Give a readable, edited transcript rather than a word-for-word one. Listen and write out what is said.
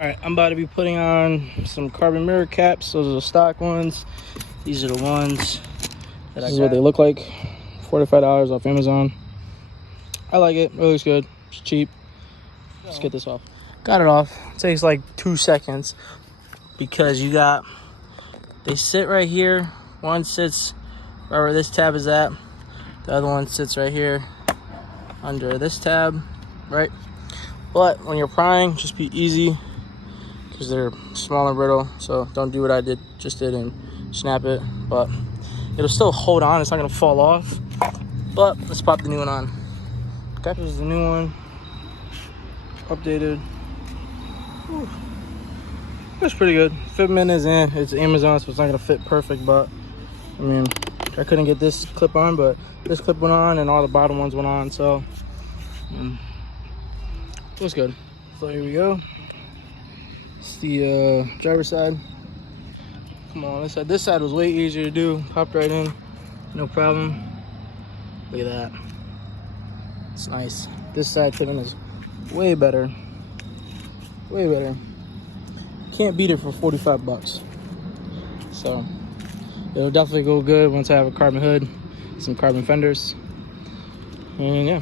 All right, I'm about to be putting on some carbon mirror caps. Those are the stock ones. These are the ones that this is what they look like. $45 off Amazon. I like it. It looks good. It's cheap. Let's get this off. Got it off. It takes like 2 seconds because they sit right here. One sits right where this tab is at. The other one sits right here under this tab, right? But when you're prying, just be easy because they're small and brittle. So don't do what I just did and snap it. But it'll still hold on. It's not gonna fall off. But let's pop the new one on. Okay, here's the new one. Updated. Whew. It's pretty good. Fitment is in. It's Amazon, so it's not gonna fit perfect. But I mean, I couldn't get this clip on, but this clip went on, and all the bottom ones went on. So it was good. So here we go. It's the driver's side. Come on, this side. This side was way easier to do. Popped right in, no problem. Look at that. It's nice. This side fitting is way better. Way better. Can't beat it for 45 bucks. So it'll definitely go good once I have a carbon hood, some carbon fenders, and yeah.